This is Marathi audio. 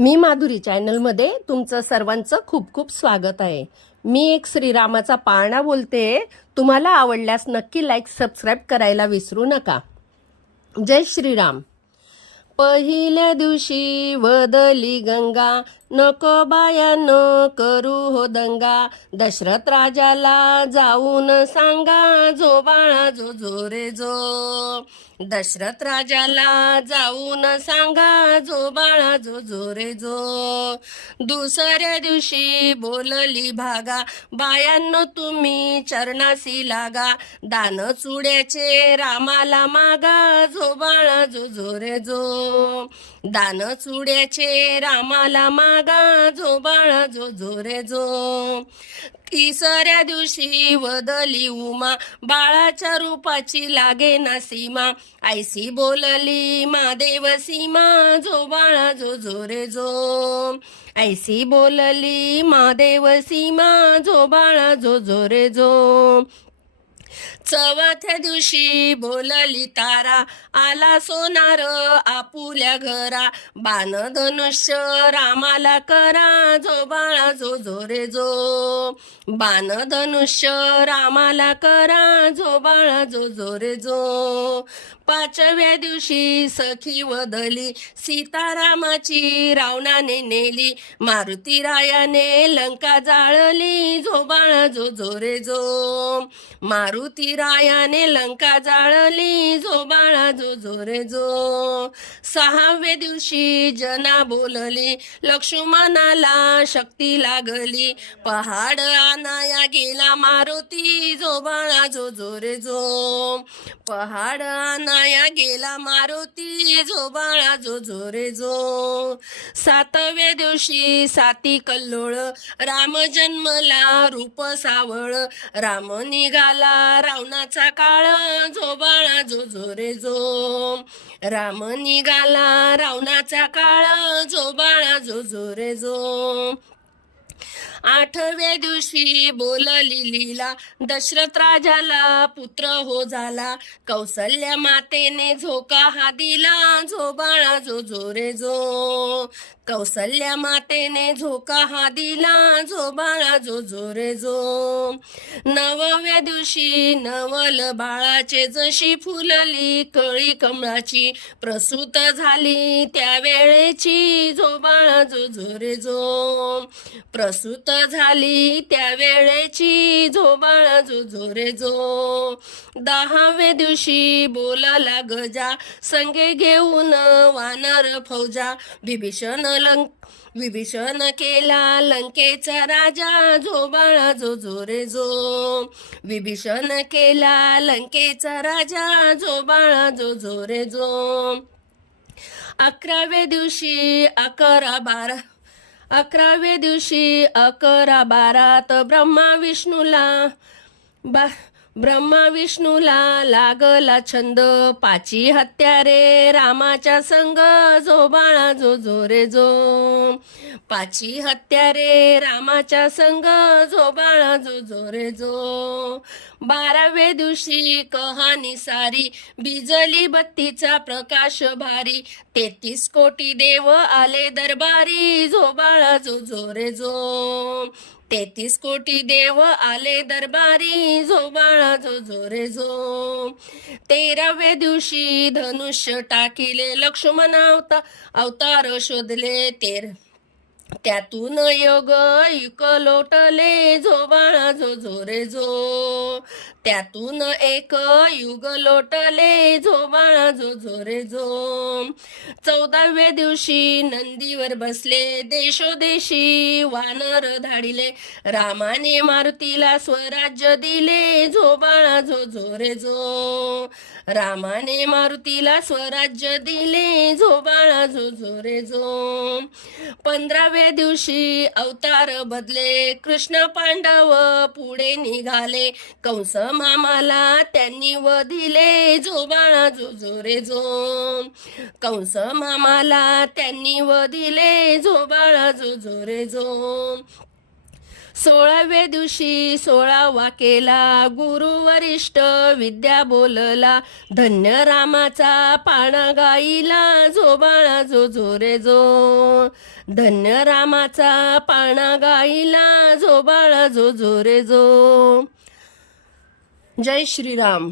मी माधुरी चॅनलमध्ये तुमचं सर्वांचं खूप खूप स्वागत आहे। मी एक श्रीरामाचा पाळणा बोलते। तुम्हाला आवडल्यास नक्की लाईक सबस्क्राईब करायला विसरू नका। जय श्रीराम। पहिल्या दिवशी वदली गंगा, नको बायानो करू हो दंगा। दशरथ राजाला जाऊन सांगा, जो बाळा जो जो रे जो। दशरथ राजाला जाऊन सांगा, जो बाळा जो जो रे जो। दुसऱ्या दिवशी बोलली भागा, बायांनो तुम्ही चरणासी लागा। दान चुड्याचे रामाला मागा, जो बाळा जो जो रे जो। दान चुड्याचे रामाला मागा, जो बाळा जो जो रे जो। तिसऱ्या दिवशी वदली उमा, बाळाच्या रूपाची लागे ना सीमा। ऐसी बोलली महादेव सीमा, जो बाळा जो जो रे जो। ऐसी बोलली महादेव सीमा, जो बाळा जो जो रे जो। चौथ्या दिवशी बोलली तारा, आला सोनार आपुल्या घरा। बाण धनुष्य रामाला करा, जो बाळा जो जो रे जो। बाण धनुष्य रामाला करा, जो बाळा जो जो रे जो। पाचव्या दिवशी सखी वदली, सीतारामाची रावणाने नेली। मारुती रायाने लंका जाळली, जो बाळा जो जो रे जो। मारुती रायाने लंका जाळली, जो बाळा जो जो रे जो। सहाव्या दिवशी जना बोलली, लक्ष्मणाला शक्ती लागली। पहाड आणाया गेला मारुती, जो बाळा जो जो रे जो। पहाड आणाया गेला मारुती, जो बाळा जो जो रे जो। सातव्या दिवशी साती कल्लोळ, राम जन्मला रूप सावळ। राम निघाला रावणाचा काळ, जो बाळा जो जो रे जो। राम निघाला रावणाचा काळ, जो बाळा जो जो रे जो। आठव्या दिवशी बोलली लीला, दशरथ राजाला पुत्र हो झाला। कौसल्या मातेने झोका हा दिला, जो बाळा जो जो रे जो। कौसल्या मातेने झोका हा दिला, जो बाळा जो जो रे जो। नवव्या दिवशी नवल बाळाचे जशी फुलली कळी कमळाची। प्रसूत झाली त्या वेळेची, जो बाळा जो जो रे जो। प्रसूत झाली त्या वेळेची, जो बाळा जो जो रे जो। दहाव्या दिवशी बोलला गजा, संगे घेऊन वानर फौजा। विभीषण केला लंकेचा राजा, जो बाळा जो जो रे जो। विभीषण केला लंकेचा राजा, जो बाळा जो जो रे जो। अकराव्या दिवशी 11-12 ब्रह्मा विष्णूला लागला छंद। पाची हत्यारे रामाच्या संग, जो बाळा जो जो रे जो। पाची हत्यारे रामाच्या संग, जो बाळा जो जो रे जो। 12व्या दिवशी कहाणी सारी, बिजली बत्तीचा प्रकाश भारी। 33 कोटी देव आले दरबारी, जो बाळा जो जो रे जो। 33 कोटी देव आले दरबारी, जो बाळा जो जो रे जो। 13व्या दिवशी धनुष्य टाकिले, लक्ष्मण अवतार शोधले। त्यातून युग लोटले, जो बाळा जो जो रे जो। त्यातून एक युग लोटले, जो बाळा जो जो रे जो। 14व्या दिवशी नंदीवर बसले, देशोदेशी वानर धाडिले। रामाने मारुतीला स्वराज्य दिले, जो बाळा जो जो रे जो। रामाने मारुतीला स्वराज्य दिले, जो बाळा जो जो रे जो। 15व्या दिवशी अवतार बदले, कृष्ण पांडव पुढे निघाले। कंस मामाला त्यांनी वधिले, जो बाळा जो जो रे जो। कंस मामाला त्यांनी वधिले, जो बाळा जो जो रे जो। 16व्या दिवशी 16वा केला, गुरु वरिष्ठ विद्या बोलला। धन्य रामाचा पाळणा गाईला, जो बाळा जो जो रे जो। धन्य रामाचा पाळणा गाईला जो बाळा जो जो रे जो. जय श्रीराम.